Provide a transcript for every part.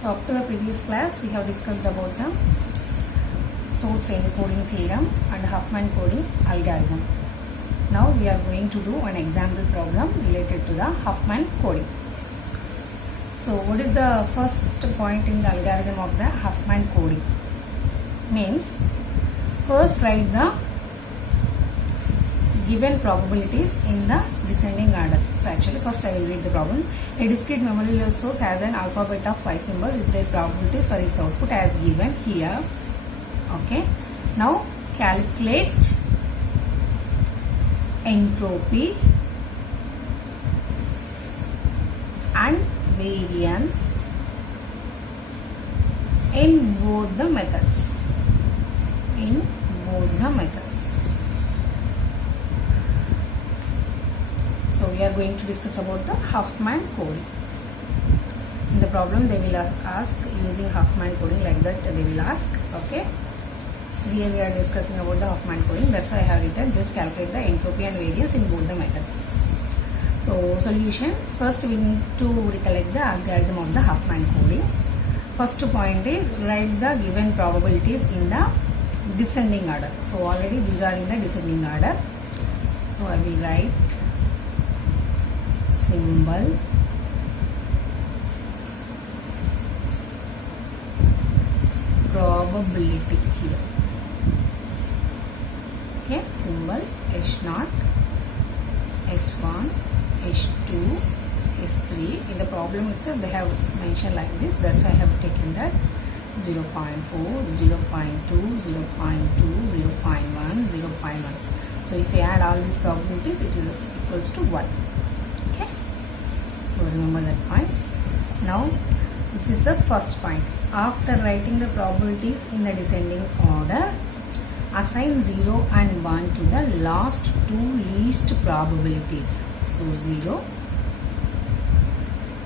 So up to the previous class we have discussed about the source encoding theorem and Huffman coding algorithm. Now we are going to do an example problem related to the Huffman coding. So what is the first point in the algorithm of the Huffman coding? Means first write the given probabilities in the descending order. So actually first I will read the problem. A discrete memory source has an alphabet of 5 symbols with their probabilities for its output as given here. Okay. Now calculate entropy and variance in both the methods. So we are going to discuss about the Huffman coding. In the problem they will ask using Huffman coding, like that they will ask. Okay. So here we are discussing about the Huffman coding. That's why I have written just calculate the entropy and variance in both the methods. So solution, first we need to recollect the algorithm of the Huffman coding. First point is write the given probabilities in the descending order. So already these are in the descending order. So I will write symbol probability here. Okay, symbol H0, S1, H2, S3. In the problem itself they have mentioned like this. That's why I have taken that 0.4, 0.2, 0.2, 0.1, 0.1. So if you add all these probabilities, it is equals to 1. Okay. So remember that point. Now this is the first point. After writing the probabilities in the descending order, assign 0 and 1 to the last two least probabilities. So 0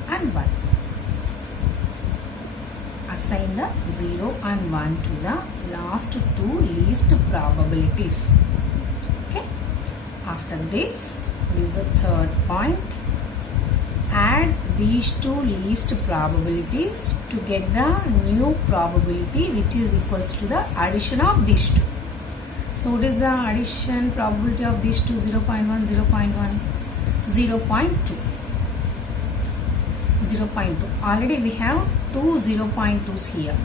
and 1. Assign the 0 and 1 to the last two least probabilities. Okay. After this is the third point. Add these two least probabilities to get the new probability, which is equals to the addition of these two. So what is the addition probability of these two? 0.1, 0.1, 0.2. 0.2. Already we have two 0.2s here.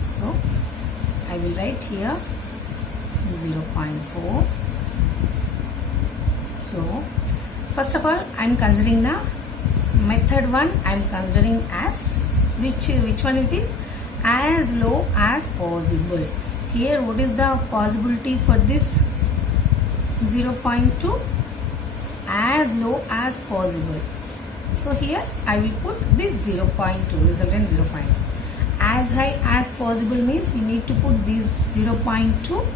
So I will write here 0.4. So first of all, I am considering the method 1. I am considering as which one it is? As low as possible. Here what is the possibility for this 0.2? As low as possible. So here I will put this 0.2, resultant 0.2. As high as possible means we need to put this 0.2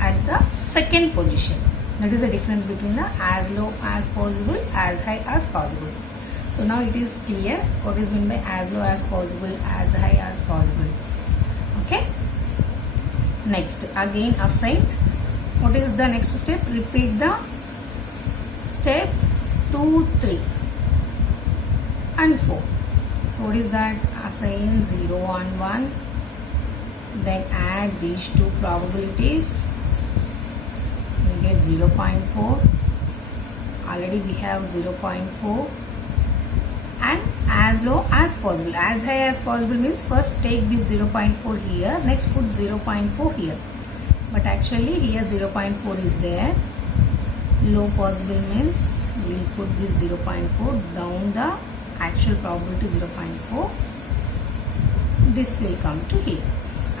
at the second position. That is the difference between the as low as possible, as high as possible. So now it is clear what is meant by as low as possible, as high as possible. Okay. Next, again assign. What is the next step? Repeat the steps 2, 3 and 4. So what is that? Assign 0 and 1. Then add these two probabilities. We get 0.4. Already we have 0.4. And as low as possible. As high as possible means first take this 0.4 here. Next put 0.4 here. But actually here 0.4 is there. Low possible means we will put this 0.4 down the actual probability 0.4. This will come to here.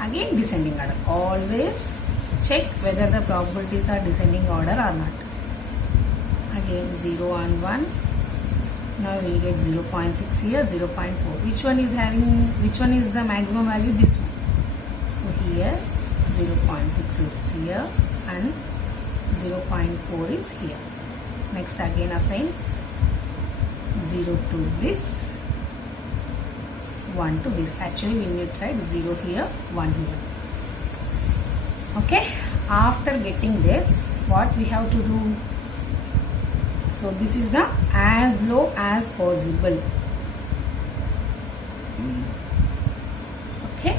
Again descending order. Always check whether the probabilities are descending order or not. Again 0 and 1. Now we will get 0.6 here, 0.4. Which one is the maximum value? This one. So here 0.6 is here and 0.4 is here. Next again assign 0 to this, 1 to this. Actually we need to write 0 here, 1 here. Okay. After getting this, what we have to do? So this is the as low as possible. Okay.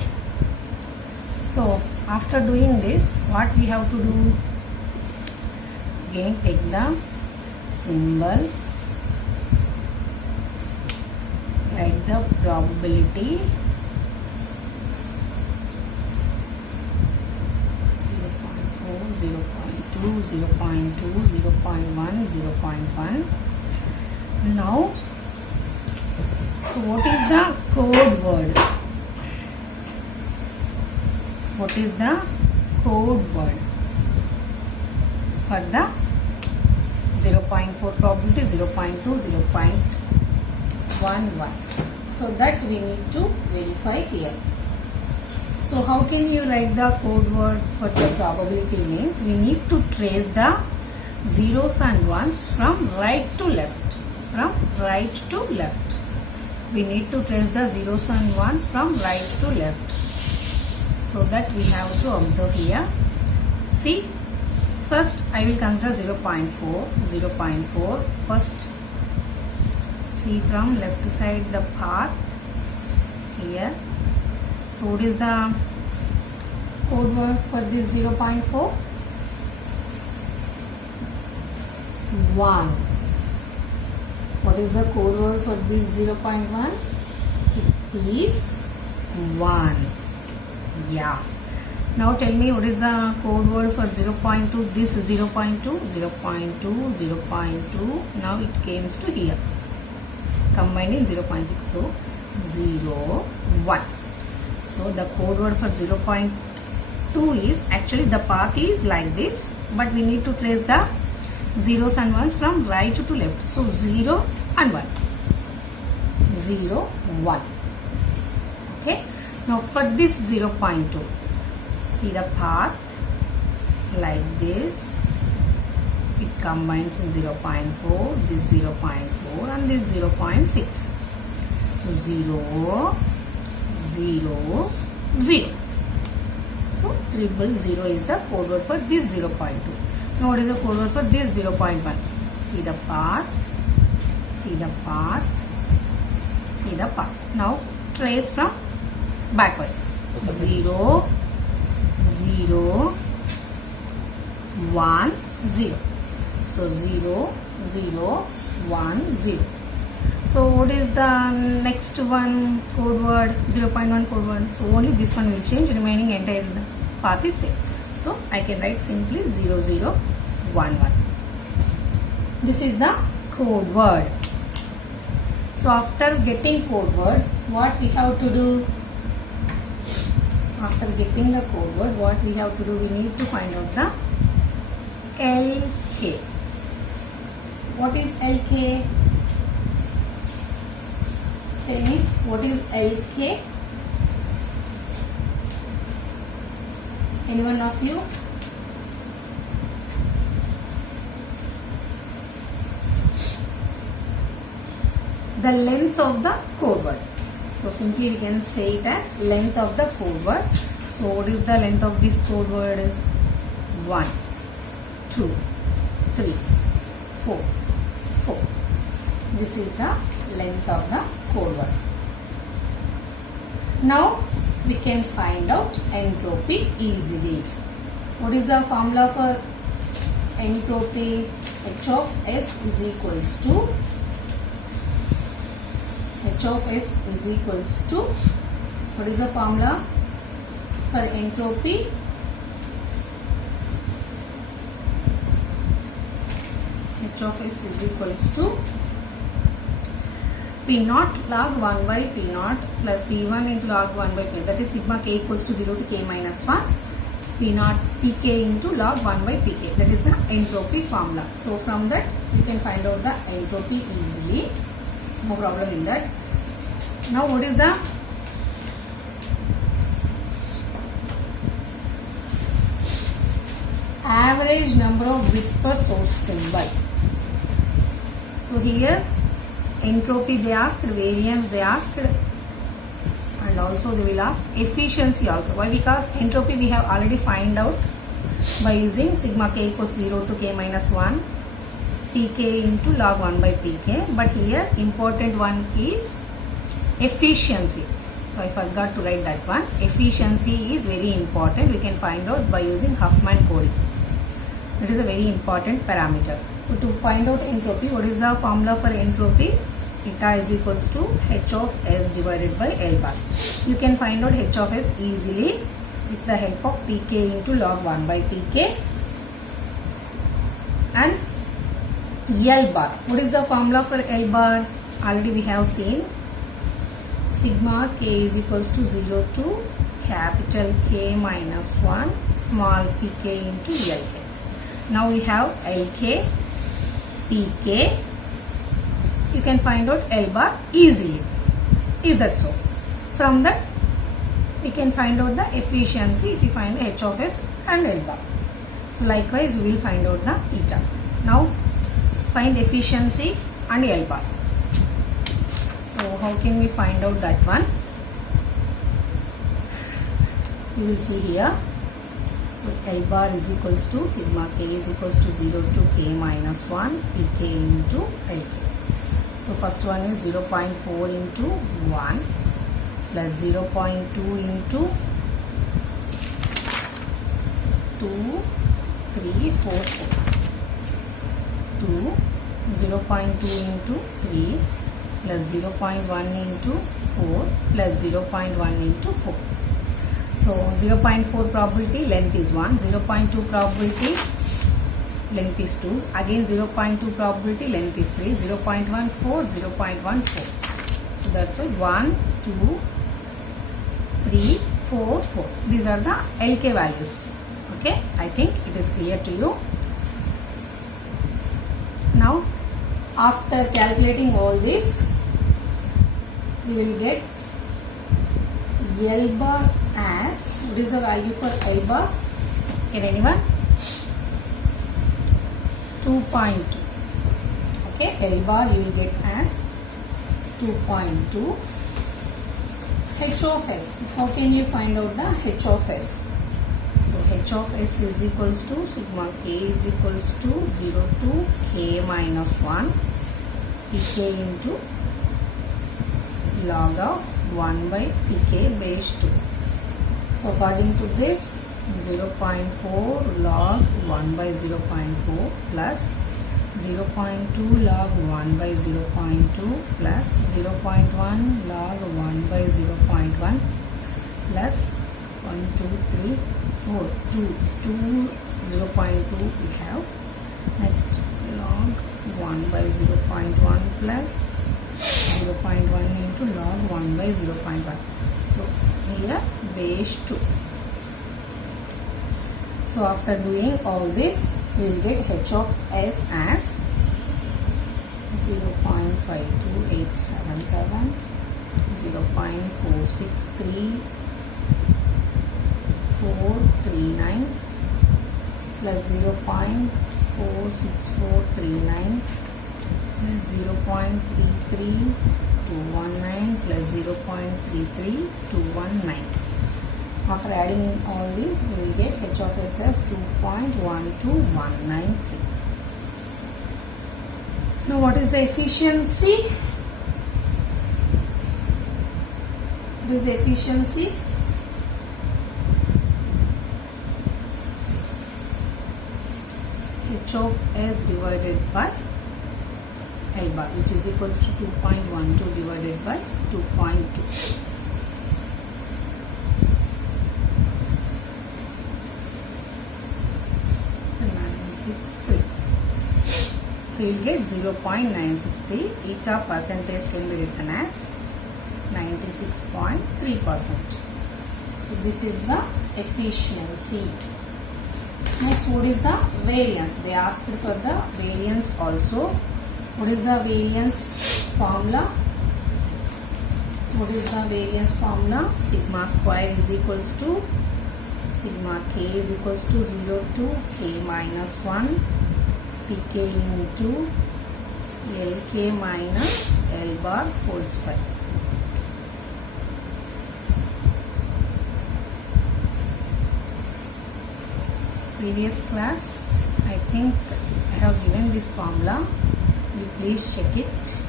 So after doing this, what we have to do? Again take the symbols, write the probability, 0.4, 0.2, 0.2, 0.1, 0.1. Now, so what is the code word? What is the code word for the 0.4 probability, 0.2, 0.11? So that we need to verify here. So how can you write the code word for the probability? Means we need to trace the zeros and ones from right to left. From right to left. We need to trace the zeros and ones from right to left. So that we have to observe here. See, first I will consider 0.4. 0.4. First, see from left side the path here. So what is the code word for this 0.4? 1. What is the code word for this 0.1? It is 1. Yeah. Now tell me what is the code word for 0.2? This 0.2, 0.2, 0.2. Now it comes to here. Combined in 0.6. So 0, 1. So the code word for 0.2 is actually the path is like this, but we need to trace the zeros and ones from right to left. So 0 and 1. 0, 1. Okay. Now for this 0.2, see the path like this. It combines in 0.4, this 0.4 and this 0.6. So 0, 0, 0. So 000 is the code word for this 0.2. Now what is the code word for this 0.1? See the path, see the path, see the path. Now trace from backward. 0, 0, 1, 0. So 0, 0, 1, 0. So what is the next one code word? 0.1 code word. So only this one will change. Remaining entire path is same. So I can write simply 0, 0, 1, 1. This is the code word. So after getting code word, what we have to do? After getting the code word, what we have to do? We need to find out the LK. What is LK? Tell me, what is LK? Anyone of you? The length of the code word. So simply we can say it as length of the code word. So what is the length of this code word? 1, 2, 3, 4, 4. This is the length of the code word. Now we can find out entropy easily. What is the formula for entropy? H of S is equals to what is the formula for entropy? H of S is equals to P naught log 1 by P naught plus P1 into log 1 by P. That is sigma k equals to 0 to k minus 1. P naught Pk into log 1 by Pk. That is the entropy formula. So from that you can find out the entropy easily. No problem in that. Now what is the average number of bits per source symbol? So here entropy they asked, variance they asked, and also they will ask efficiency also. Why? Because entropy we have already find out by using sigma k equals 0 to k minus 1 pk into log 1 by pk. But here important one is efficiency. So I forgot to write that one. Efficiency is very important. We can find out by using Huffman-Cori. It is a very important parameter. So to find out entropy, what is the formula for entropy? Eta is equals to H of S divided by L bar. You can find out H of S easily with the help of Pk into log 1 by Pk and L bar. What is the formula for L bar? Already we have seen. Sigma K is equals to 0 to capital K minus 1 small pk into Lk. Now we have Lk, Pk. You can find out L bar easily. Is that so? From that we can find out the efficiency if we find H of S and L bar. So likewise we will find out the eta. Now find efficiency and L bar. So how can we find out that one? You will see here. So L bar is equals to sigma K is equals to 0 to K minus 1 Pk into Lk. So first one is 0.4 into 1 plus 0.2 into 2, 3, 4, 4. 2, 0.2 into 3 plus 0.1 into 4 plus 0.1 into 4. So 0.4 probability length is 1, 0.2 probability length is 2, again 0.2 probability length is 3, 0.14, 0.14. So that's why 1, 2, 3, 4, 4. These are the Lk values. Okay, I think it is clear to you. Now after calculating all this, we will get L bar as, what is the value for L bar? Can anyone? 2.2. Okay, L bar you will get as 2.2. H of S. How can you find out the H of S? So H of S is equals to sigma K is equals to 0 to K minus 1 Pk into log of 1 by Pk base 2. So according to this, 0.4 log 1 by 0.4 plus 0.2 log 1 by 0.2 plus 0.1 log 1 by 0.1 plus 1, 2, 3, 4, 2, 0.2 we have. Next log 1 by 0.1 plus 0.1 into log 1 by 0.1. So here base 2. So after doing all this, we will get H of S as 0.52877, 0.463, 439 plus 0.46439 plus 0.33219 plus 0.33219. After adding all these, we will get H of S as 2.12193. Now what is the efficiency? What is the efficiency? H of S divided by L bar, which is equals to 2.12 divided by 2.2. So you will get 0.963. Eta percentage can be written as 96.3%. So this is the efficiency. Next, what is the variance? They asked for the variance also. What is the variance formula? What is the variance formula? Sigma square is equals to sigma K is equals to 0 to K minus 1 Pk into Lk minus L bar whole square. Previous class, I think I have given this formula. You please check it.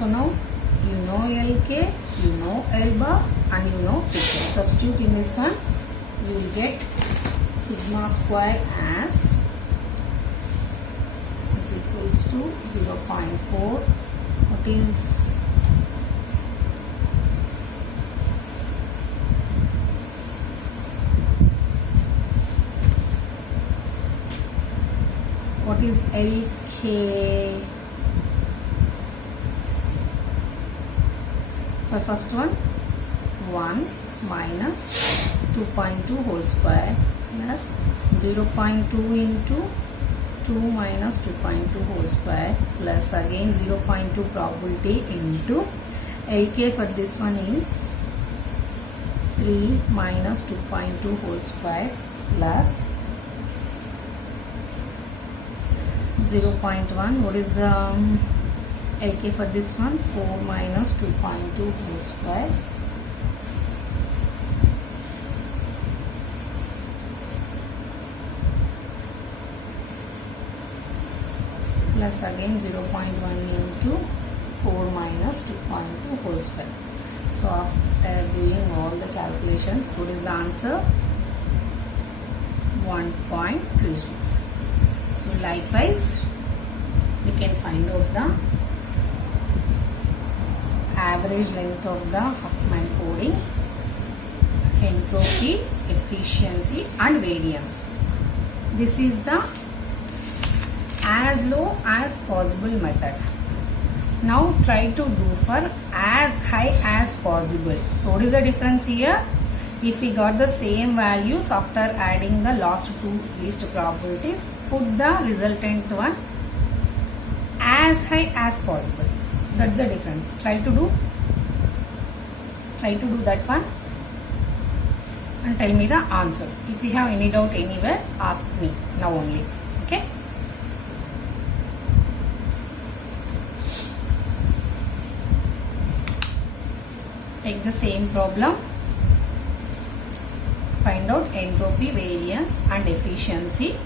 So now you know LK, you know L bar, and you know PK. Substitute in this one, you will get sigma square as is equals to 0.4. What is LK? For first one, 1 minus 2.2 whole square plus 0.2 into 2 minus 2.2 whole square plus again 0.2 probability into LK for this one is 3 minus 2.2 whole square plus 0.1. What is LK for this one? 4 minus 2.2 whole square plus again 0.1 into 4 minus 2.2 whole square. So after doing all the calculations, what is the answer? 1.36. So likewise, we can find out the average length of the Huffman coding, entropy, efficiency and variance. This is the as low as possible method. Now try to do for as high as possible. So what is the difference here? If we got the same values after adding the last two least probabilities, put the resultant one as high as possible. That's the difference. Try to do that one and tell me the answers. If you have any doubt anywhere, ask me now only. Okay. Take the same problem. Find out entropy, variance and efficiency.